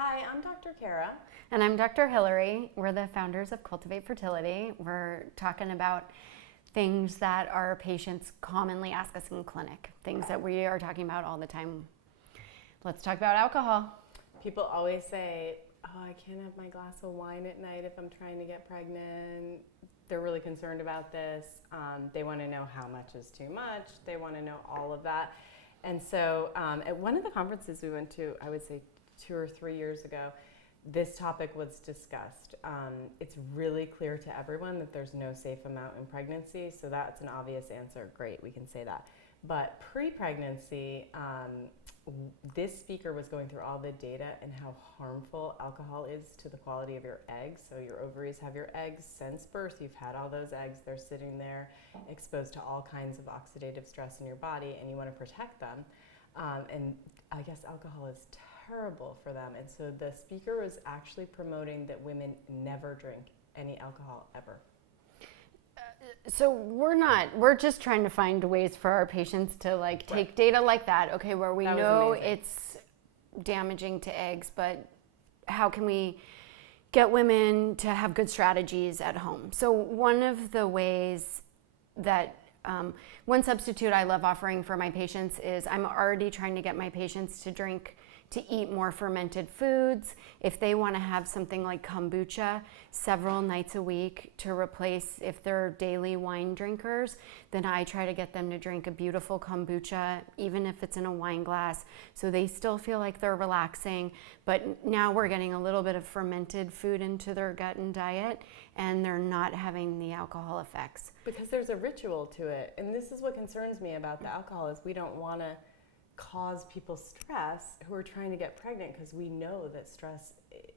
Hi, I'm Dr. Kara. And I'm Dr. Hillary. We're the founders of Cultivate Fertility. We're talking about things that our patients commonly ask us in clinic, things that we are talking about all the time. Let's talk about alcohol. People always say, oh, I can't have my glass of wine at night if I'm trying to get pregnant. They're really concerned about this. They want to know how much is too much. They want to know all of that. And so at one of the conferences we went to, I would say 2 or 3 years ago, this topic was discussed. It's really clear to everyone that there's no safe amount in pregnancy, so that's an obvious answer. Great, we can say that. But pre-pregnancy, this speaker was going through all the data and how harmful alcohol is to the quality of your eggs. So your ovaries have your eggs since birth. You've had all those eggs. They're sitting there exposed to all kinds of oxidative stress in your body, and you want to protect them. And I guess alcohol is terrible for them. And so the speaker was actually promoting that women never drink any alcohol ever. So we're just trying to find ways for our patients to take data like that, okay, where we know it's damaging to eggs, but how can we get women to have good strategies at home? So one of the ways that one substitute I love offering for my patients is I'm already trying to get my patients to eat more fermented foods. If they want to have something like kombucha several nights a week to replace if they're daily wine drinkers, then I try to get them to drink a beautiful kombucha, even if it's in a wine glass, so they still feel like they're relaxing, but now we're getting a little bit of fermented food into their gut and diet, and they're not having the alcohol effects. Because there's a ritual to it, and this is what concerns me about the alcohol, is we don't want to cause people stress who are trying to get pregnant, because we know that stress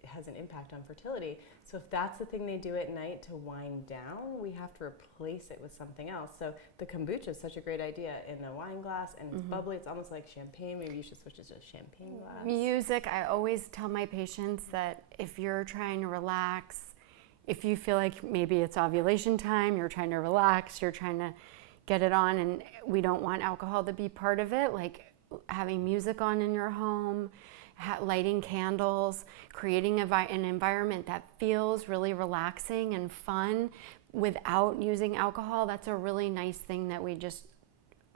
has an impact on fertility. So if that's the thing they do at night to wind down, we have to replace it with something else. So the kombucha is such a great idea in a wine glass, and it's bubbly. It's almost like champagne. Maybe you should switch it to a champagne glass. Music. I always tell my patients that if you're trying to relax, if you feel like maybe it's ovulation time, you're trying to relax, you're trying to get it on, and we don't want alcohol to be part of it, like having music on in your home, lighting candles, creating an environment that feels really relaxing and fun without using alcohol, that's a really nice thing that we just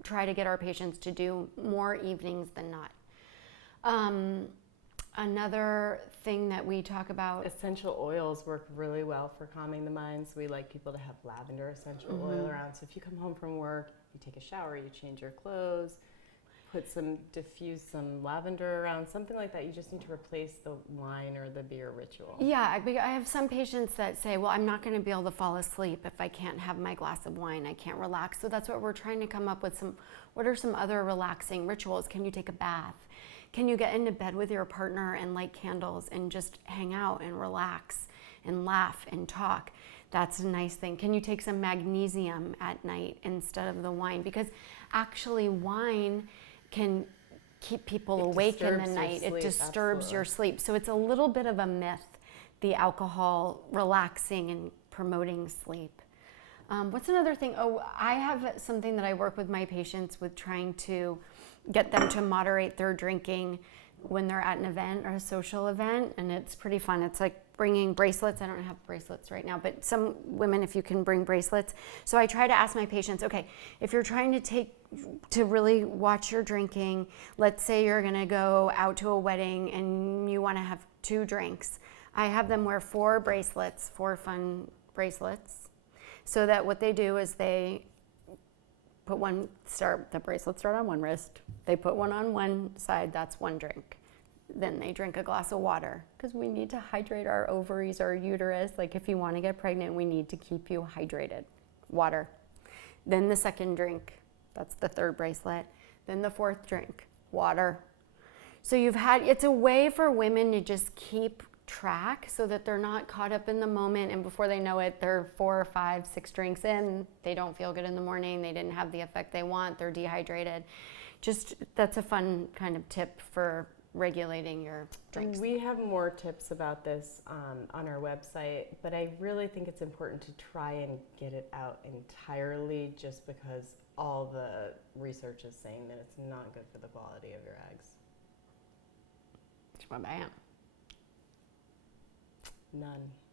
try to get our patients to do more evenings than not. Another thing that we talk about... Essential oils work really well for calming the mind. So we like people to have lavender essential oil around. So if you come home from work, you take a shower, you change your clothes, diffuse some lavender around, something like that. You just need to replace the wine or the beer ritual. Yeah, I have some patients that say, well, I'm not going to be able to fall asleep if I can't have my glass of wine. I can't relax. So that's what we're trying to come up with. What are some other relaxing rituals? Can you take a bath? Can you get into bed with your partner and light candles and just hang out and relax and laugh and talk? That's a nice thing. Can you take some magnesium at night instead of the wine? Because actually wine can keep people awake in the night. It disturbs your sleep. So it's a little bit of a myth, the alcohol relaxing and promoting sleep. What's another thing? Oh, I have something that I work with my patients with, trying to get them to moderate their drinking when they're at an event or a social event, and it's pretty fun. It's like bringing bracelets. I don't have bracelets right now, but some women, if you can bring bracelets. So I try to ask my patients, okay, if you're trying to really watch your drinking, let's say you're gonna go out to a wedding and you wanna have 2 drinks. I have them wear 4 bracelets, 4 fun bracelets, so that what they do is they put the bracelets start on one wrist, they put one on one side, that's 1 drink. Then they drink a glass of water, because we need to hydrate our ovaries, our uterus. Like if you want to get pregnant, we need to keep you hydrated. Water. Then the 2nd drink, that's the 3rd bracelet. Then the 4th drink, water. So it's a way for women to just keep track so that they're not caught up in the moment, and before they know it, they're 4, 5, 6 drinks in. They don't feel good in the morning. They didn't have the effect they want. They're dehydrated. That's a fun kind of tip for regulating your drinks. We have more tips about this on our website, but I really think it's important to try and get it out entirely, just because all the research is saying that it's not good for the quality of your eggs. That's what I am. None.